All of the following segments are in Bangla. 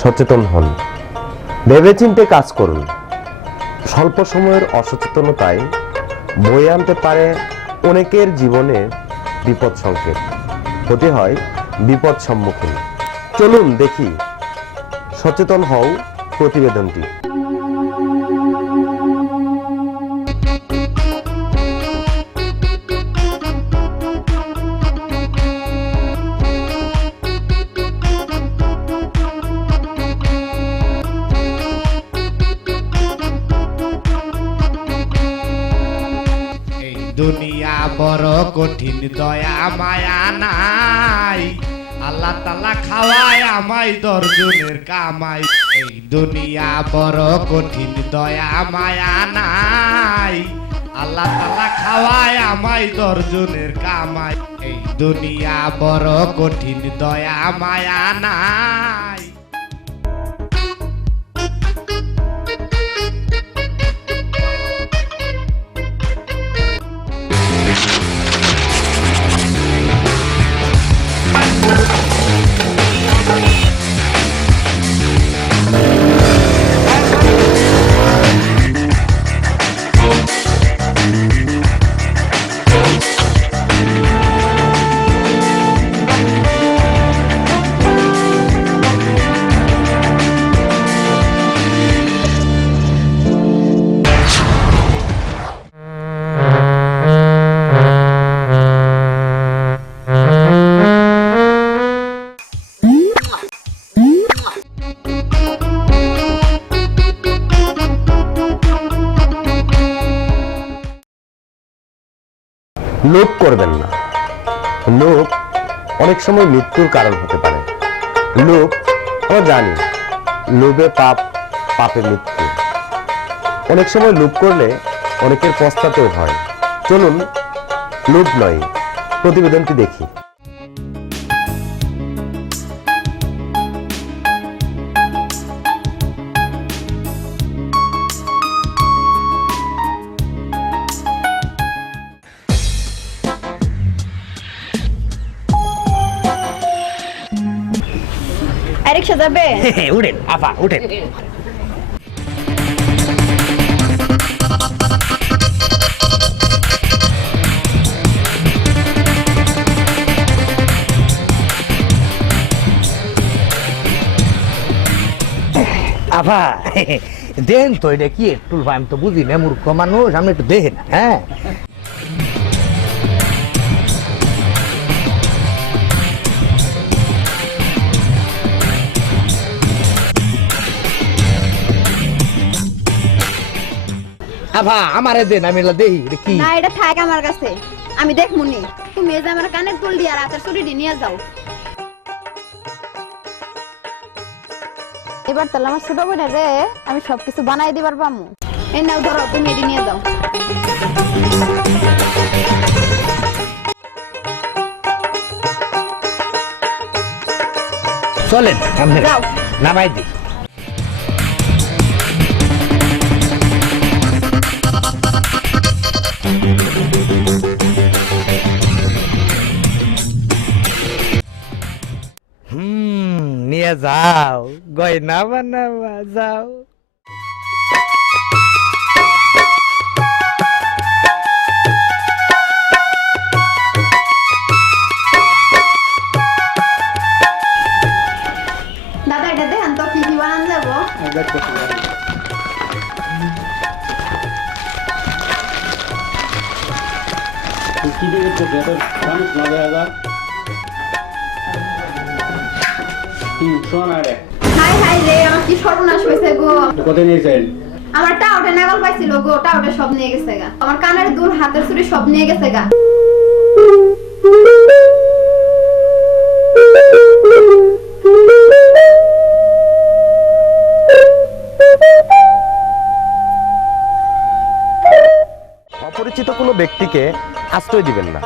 সচেতন হন, ভেবেচিন্তে কাজ করুন। স্বল্প সময়ের অসচেতনতায় বয়ে আনতে পারে অনেকের জীবনে বিপদ সংকেত, হতে হয় বিপদ সম্মুখীন। চলুন দেখি সচেতন হও প্রতিবেদনটি। দুনিয়া বড় কঠিন, দয়া মায়া নাই, আল্লাহ তাআলা খাওয়ায় আমায় দর্জনের কামাই। এই দুনিয়া বড় কঠিন, দয়া মায়া নাই, আল্লাহ তাআলা খাওয়ায় আমায় দর্জনের কামাই। এই দুনিয়া বড় কঠিন, দয়া মায়া নাই। লোভ করবেন না। লোভ অনেক সময় মৃত্যুর কারণ হতে পারে। লোভ আমরা জানি, লোভে পাপ, পাপে মৃত্যু। অনেক সময় লোভ করলে অনেকের পস্তাতেও হয়। চলুন লোভ নয়, প্রতিবেদনটি দেখি। রিক্সা যাবে? উঠেন আপা, উঠেন। আপা দেন তো, এটা কি একটু আমি তো বুঝি না, মূর্খ মানুষ, আমি একটু দেখেন। হ্যাঁ আভা আমারে দেন, আমি এলা দেখি এটা কি। না, এটা থাক আমার কাছে, আমি দেখমুনি। তুমি এই যে আমার কানের দুল দিয়া রাতের চুরিটি নিয়ে যাও। এবার তাহলে আমার ছোট বোনের রে আমি সবকিছু বানাই দিবার পামু। এই নাও ধরো, তুমি এটি নিয়ে যাও। চলেন যাও। নামাই দি। নিয়ে যাও, গয়না বানাবা যাও। দাদা এটা দেখেন তো কি কি বানান যাবো। হাই হাই রে, আমার কি সর্বনাশ হয়েছে গো। কোথায় নিয়েছেন? আমার টাউটে নাগাল পাইছিল গো, টাউটে সব নিয়ে গেছে গা। আমার কানের দুল, হাতের চুড়ি সব নিয়ে গেছে গা। অপরিচিত কোনো ব্যক্তিকে আশ্রয় দিবেন না।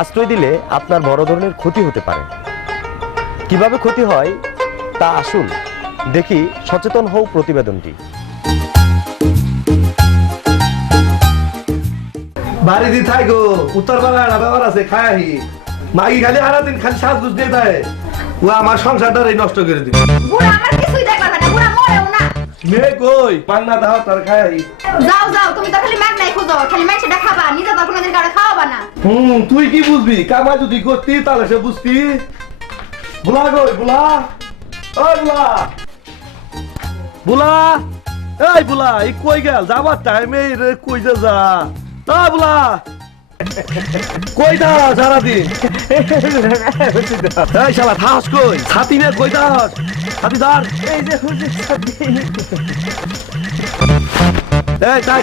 আশ্রয় দিলে আপনার বড় ধরনের ক্ষতি হতে পারে। কিভাবে ক্ষতি হয় তা আসুন দেখি সচেতন হও প্রতিবেদনটি। বাড়ি দি থাই গো, উত্তর বাংলা ব্যাপার আছে, খাই মাগি খালি সারাদিন খালি সাজগুজ দিয়ে দেয়, ও আমার সংসারটাই নষ্ট করে দিবে। বুড়া আমার কিছুই পুরা মরেও না। মে কই পান্না দাও তার খাই। যাও যাও, তুমি তো খালি মাগ নাই খোঁজো, খালি মাইছেটা খাবা, নিজে তো কোনোদিন কারো খাওয়াবা না। তুই কি বুঝবি? কামাই যদি করতি তাহলে সে বুঝতি। বুলা কই বুলা? ওই বুলা, বুলা, এই বুলা, এই কই গেল? যাবার টাইমে রে কই যা? ওই বুলা, কই দা সারাদিন? এই শালা থাস কই? ছাতি নে কই দা? ছাতি ধর। এই যে হুজুর ছাতি। এই তাই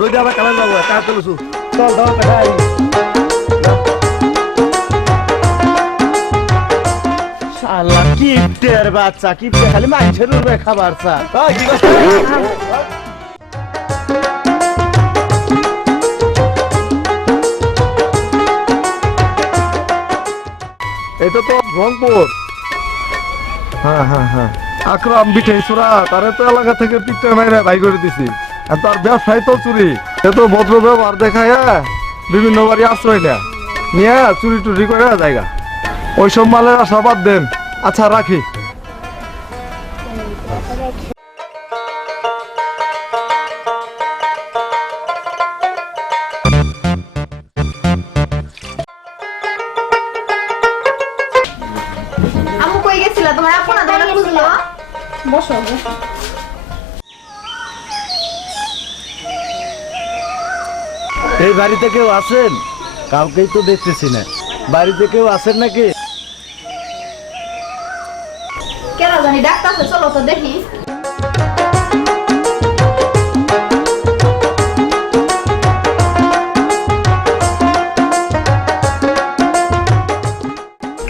রোজ আবার কালার যাবো কাজ চলছু। চল দাও ভাই। শালা কিপটের বাচ্চা, কিপটে খালি মানুষের উপরে খাবার চা। ওই কি করছিস? এটা তো রংপুর। হ্যাঁ হ্যাঁ হ্যাঁ, আকরাম বিঠেশ্বরা তারে তো এলাকা থেকে পিকচার মাইরা বাই করে দিছি। আর তার ব্যবসায় তো চুরি। এ তো ভদ্র ব্যবহার দেখায় বিভিন্ন বাড়ি আশ্রয় নেয়, নিয়ে চুরি টুরি করে জায়গা। ওইসব মালের আশা বাদ দেন। আচ্ছা রাখি। আম্মু কই গেছিলা? তোমার আপু না তোমার খুঁজলো। বসো বসো। এই বাড়িতে কেউ আছেন? কাউকেই তো দেখতেছি না। বাড়িতে কেউ আছেন নাকি? কেন জানি ডাক্তার, চলো তো দেখি।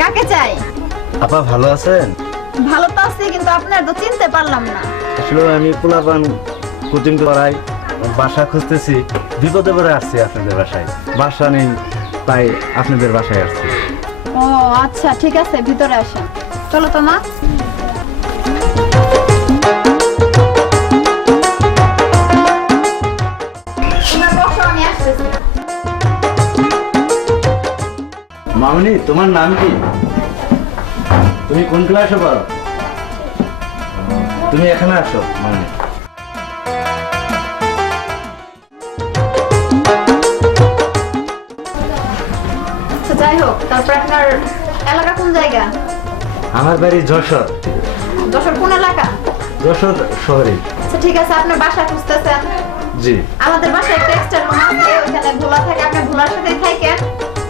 কাকে চাই? আপা ভালো আছেন? ভালো তো আছি, কিন্তু আপনার তো চিনতে পারলাম না। আসলে আমি পোলাপান কোচিং করাই, বাসা খুঁজতেছি, বিপদে পড়ে আসছি আপনাদের বাসায়। বাসা নেই, তাই আপনাদের বাসায় আসছি। ও আচ্ছা, ঠিক আছে, ভিতরে আসেন। চলো তো মা। তোমরা বসো, আমি আসতেছি। মামনি, তোমার নাম কি? তুমি কোন ক্লাসে পড়ো? তুমি এখানে আসো মামনি। আচ্ছা যাই হোক, তারপর আপনার এলাকা কোন জায়গা? আমার বাড়ি যশোর। যশোর কোন এলাকা? যশোর শহরে। আচ্ছা ঠিক আছে, আপনার বাসা খুঁজতেছেন। জি। আমাদের বাসায় একটা এক্সট্রা রুম আছে, ওখানে ভোলা থাকে, আপনি ভোলার সাথেই থাকেন।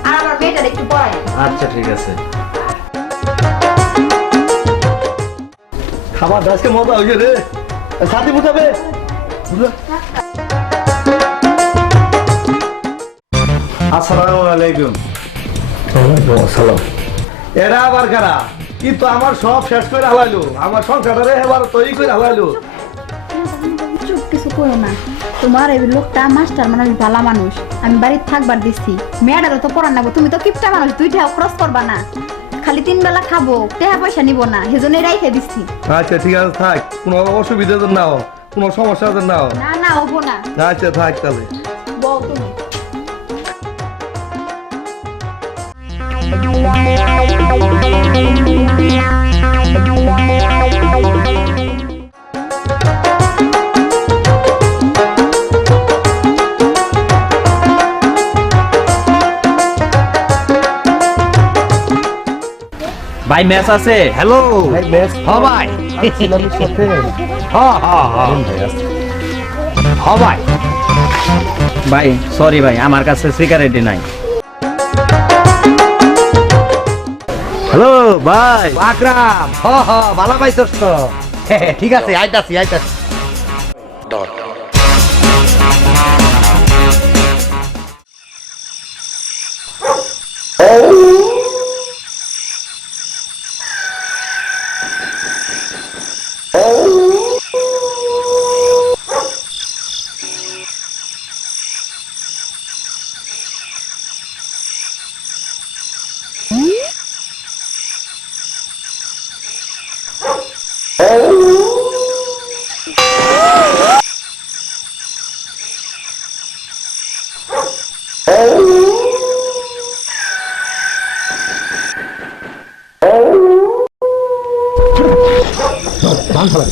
আর আমার মেয়েটার একটু পড়ায়। আচ্ছা ঠিক আছে। খাবার আজকে মজা হয়েছে রে। সাথী বুঝাবে। আসসালামু আলাইকুম। সালাম। এরা আবার কারা? কিন্তু আমার সব শেষ করে হালাইলো, আমার সংসারে এবার তৈরি করে হালাইলো। চুপ, কিছু করো না। তোমার এই লোকটা মাস্টার মানুষ, ভালো মানুষ, আমি বাড়িতে থাকবার দিচ্ছি। মেয়েটারও তো পড়ান নাবো, তুমি তো কিপটা মানুষ, 2 টাকা খরচ করবা না, খালি 3 বেলা খাবো, টাকা পয়সা নিব না, সেজন্যই রাইখে দিচ্ছি। আচ্ছা ঠিক আছে থাক, কোনো অসুবিধা তো নাও, কোনো সমস্যা তো নাও। না না, হবো না। আচ্ছা থাক তাহলে। বল তুমি। ভাই ম্যাচ আছে। হ্যালো। হ ভাই। সাথে। হ ভাই। ভাই সরি ভাই, আমার কাছে সিগারেটই নাই। হ্যালো ভাই আকরাম। ভালো পাইছস তো? ঠিক আছে, আইতাছি আইতাছি। ধান ফেলা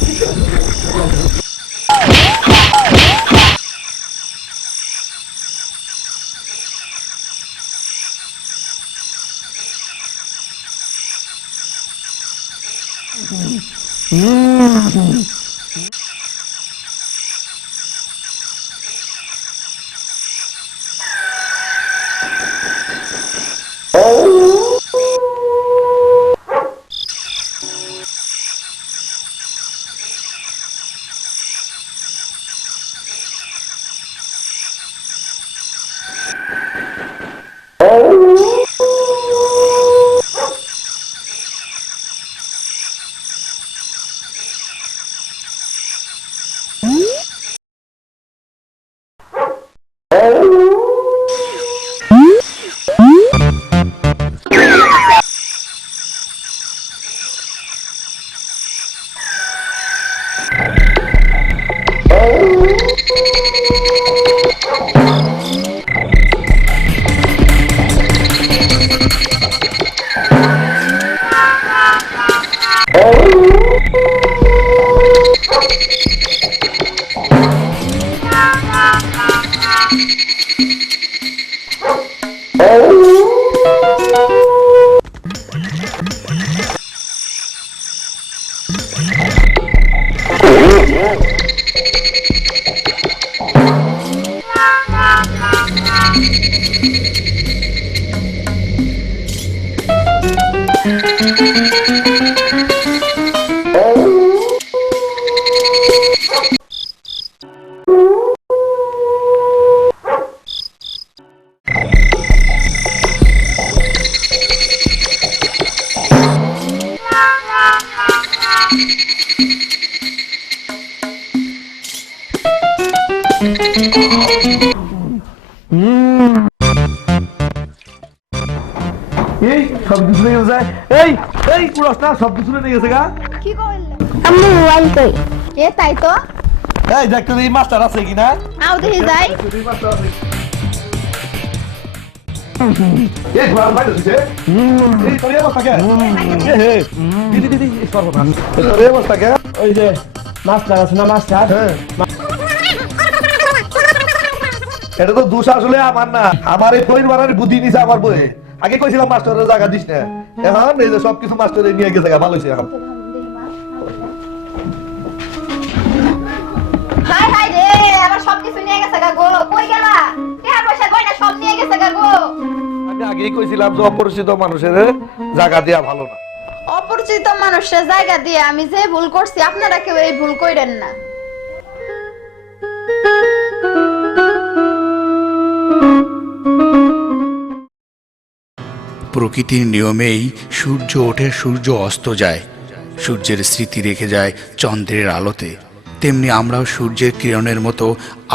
এই সব কিছু নিয়ে যায় এই এই পুরস্কার সব কিছু নিয়ে গেছে গা কি কইলে আম্মু মোবাইল কই এ তাই তো এই দেখতে এই মাস্টার আছে কিনা আও দেখি যাই এই ঘোড়ার বাইরে দিছে এই তোর অবস্থা কে হে দিদি দিদি এই সর্বনাশ তোর অবস্থা কে ওই যে মাস্টার আছে না মাস্টার এটা তো দোষ আসলে আমার না আমার এই বইয়ের বানার বুদ্ধি নিছে আমার বই আগে কইছিলাম মাস্টারের জায়গা দিস না এখন এই যে সবকিছু মাস্টারে নিয়ে গেছে ভালো হয়েছে এখন হাই হাই রে আমার সব কিছু নিয়ে গেছে গা গো কই গেলা টাকা পয়সা কই না সব নিয়ে গেছে গা গো আমি আগেই কইছিলাম যে অপরিচিত মানুষের জায়গা দেয়া ভালো না অপরিচিত মানুষের জায়গা দিয়ে আমি যে ভুল করছি আপনারা কেউ এই ভুল কইরেন না প্রকৃতির নিয়মেই সূর্য ওঠে, সূর্য অস্ত যায়, সূর্যের স্মৃতি রেখে যায় চন্দ্রের আলোতে। তেমনি আমরাও সূর্যের কিরণের মতো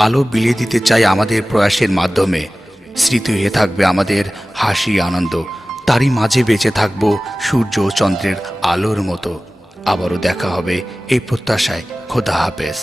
আলো বিলিয়ে দিতে চাই আমাদের প্রয়াসের মাধ্যমে। স্মৃতি হয়ে থাকবে আমাদের হাসি আনন্দ, তারই মাঝে বেঁচে থাকবো সূর্য ও চন্দ্রের আলোর মতো। আবারও দেখা হবে এই প্রত্যাশায়। খোদা হাফেজ।